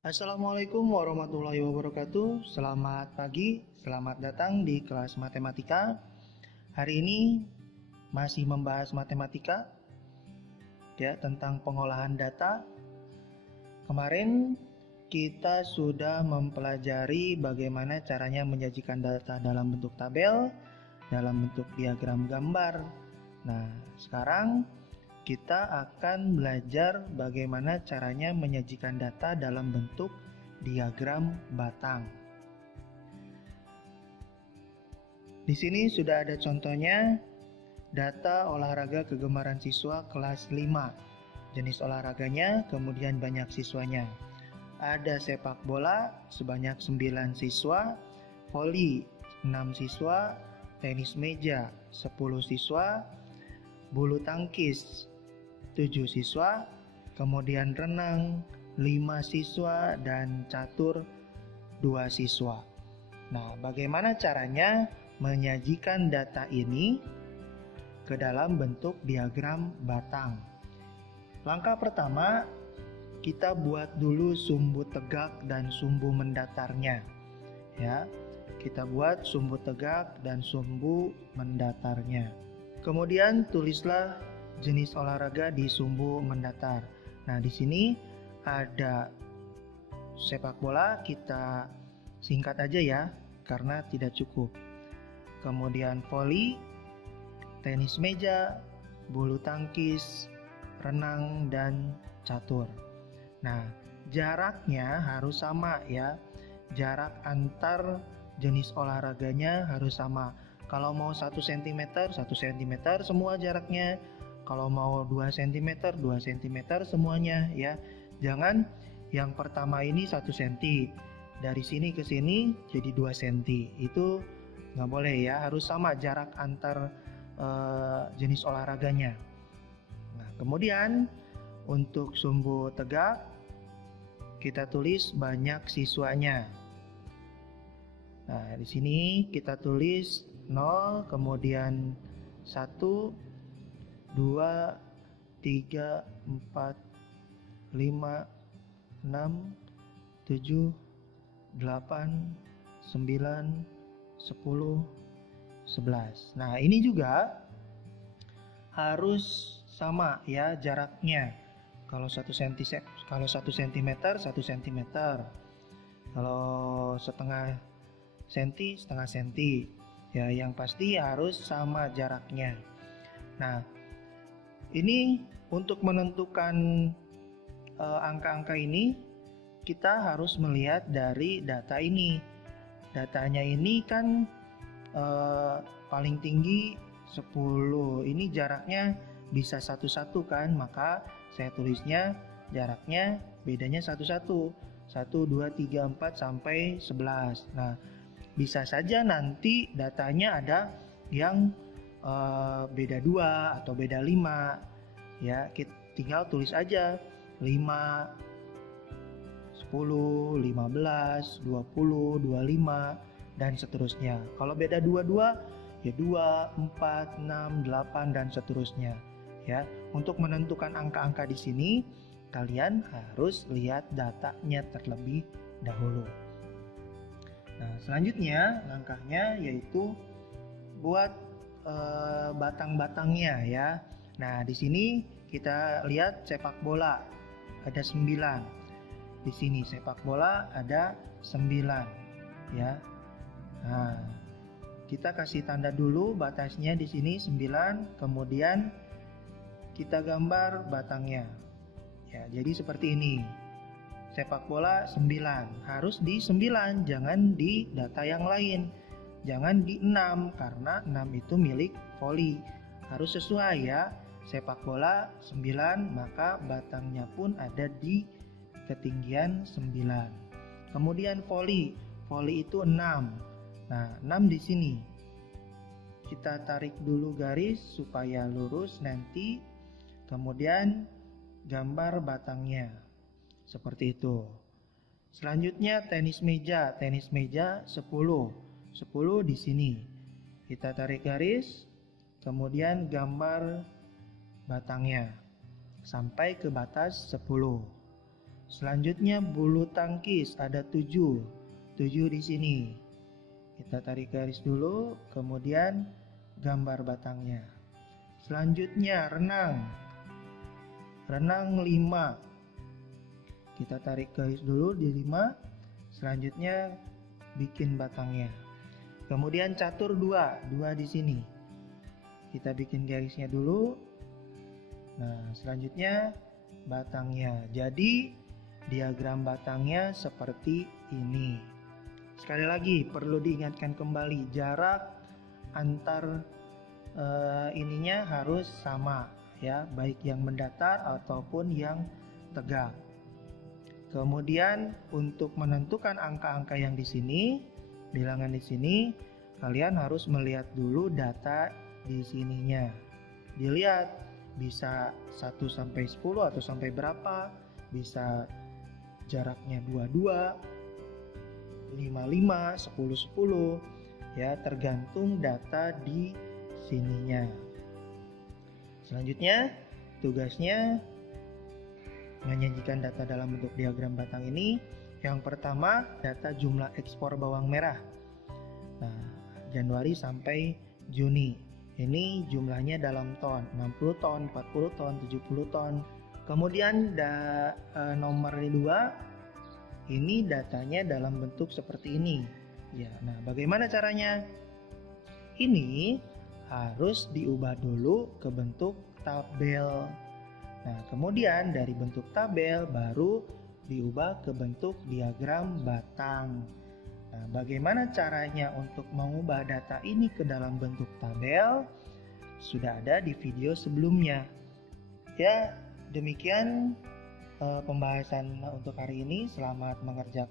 Assalamualaikum warahmatullahi wabarakatuh. Selamat pagi, selamat datang di kelas matematika. Hari ini masih membahas matematika ya, tentang pengolahan data. Kemarin kita sudah mempelajari bagaimana caranya menyajikan data dalam bentuk tabel, dalam bentuk diagram gambar. Nah, sekarang kita akan belajar bagaimana caranya menyajikan data dalam bentuk diagram batang. Di sini sudah ada contohnya data olahraga kegemaran siswa kelas 5. Jenis olahraganya, kemudian banyak siswanya. Ada sepak bola sebanyak 9 siswa, voli 6 siswa, tenis meja 10 siswa, bulu tangkis 7 siswa, kemudian renang 5 siswa, dan catur 2 siswa. Nah, bagaimana caranya menyajikan data ini ke dalam bentuk diagram batang? Langkah pertama, kita buat dulu sumbu tegak dan sumbu mendatarnya. Ya, kita buat sumbu tegak dan sumbu mendatarnya. Kemudian tulislah jenis olahraga di sumbu mendatar. Nah, di sini ada sepak bola, kita singkat aja ya, karena tidak cukup. Kemudian voli, tenis meja, bulu tangkis, renang, dan catur. Nah, jaraknya harus sama ya. Jarak antar jenis olahraganya harus sama. Kalau mau 1 cm, 1 cm semua jaraknya. Kalau mau 2 cm, 2 cm semuanya ya. Jangan yang pertama ini 1 cm. Dari sini ke sini jadi 2 cm. Itu nggak boleh ya, harus sama jarak antar jenis olahraganya. Nah, kemudian untuk sumbu tegak kita tulis banyak siswanya. Nah, di sini kita tulis 0, kemudian 1, 2, 3, 4, 5, 6, 7, 8, 9, 10, 11. Nah, ini juga harus sama ya jaraknya. Kalau 1 cm, 1 cm. Kalau setengah senti, setengah senti. Ya, yang pasti harus sama jaraknya. Nah, ini untuk menentukan angka-angka ini kita harus melihat dari data ini. Datanya ini kan paling tinggi 10. Ini jaraknya bisa 1-1 kan, maka saya tulisnya jaraknya bedanya 1-1. 1, 2, 3, 4 sampai 11. Nah, bisa saja nanti datanya ada yang beda 2 atau beda 5 ya, kita tinggal tulis aja 5, 10, 15, 20, 25 dan seterusnya. Kalau beda 2 ya 2, 4, 6, 8 dan seterusnya ya. Untuk menentukan angka-angka di sini kalian harus lihat datanya terlebih dahulu. Nah, selanjutnya langkahnya yaitu buat batang-batangnya ya. Nah, di sini kita lihat sepak bola ada 9. Di sini sepak bola ada 9 ya. Nah, kita kasih tanda dulu batasnya di sini 9, kemudian kita gambar batangnya. Ya, jadi seperti ini. Sepak bola 9, harus di 9, jangan di data yang lain. Jangan di 6 karena 6 itu milik voli. Harus sesuai ya. Sepak bola 9, maka batangnya pun ada di ketinggian 9. Kemudian voli. Voli itu 6. Nah, 6 di sini. Kita tarik dulu garis supaya lurus nanti. Kemudian gambar batangnya. Seperti itu. Selanjutnya tenis meja. Tenis meja 10. 10 di sini. Kita tarik garis, kemudian gambar batangnya sampai ke batas 10. Selanjutnya bulu tangkis ada 7 di sini. Kita tarik garis dulu, kemudian gambar batangnya. Selanjutnya renang 5. Kita tarik garis dulu di 5. Selanjutnya bikin batangnya. Kemudian catur 2 di sini. Kita bikin garisnya dulu. Nah, selanjutnya batangnya. Jadi diagram batangnya seperti ini. Sekali lagi perlu diingatkan kembali, jarak antar ininya harus sama ya, baik yang mendatar ataupun yang tegak. Kemudian untuk menentukan angka-angka yang di sini, bilangan di sini, kalian harus melihat dulu data di sininya. Dilihat bisa 1 sampai 10 atau sampai berapa, bisa jaraknya 22, 55, 10, 10 ya, tergantung data di sininya. Selanjutnya tugasnya menyajikan data dalam bentuk diagram batang ini. Yang pertama, data jumlah ekspor bawang merah. Nah, Januari sampai Juni. Ini jumlahnya dalam ton, 60 ton, 40 ton, 70 ton. Kemudian nomor 2, ini datanya dalam bentuk seperti ini. Ya, nah bagaimana caranya? Ini harus diubah dulu ke bentuk tabel. Nah, kemudian dari bentuk tabel baru diubah ke bentuk diagram batang. Nah, bagaimana caranya untuk mengubah data ini ke dalam bentuk tabel? Sudah ada di video sebelumnya. Ya, demikian pembahasan untuk hari ini. Selamat mengerjakan.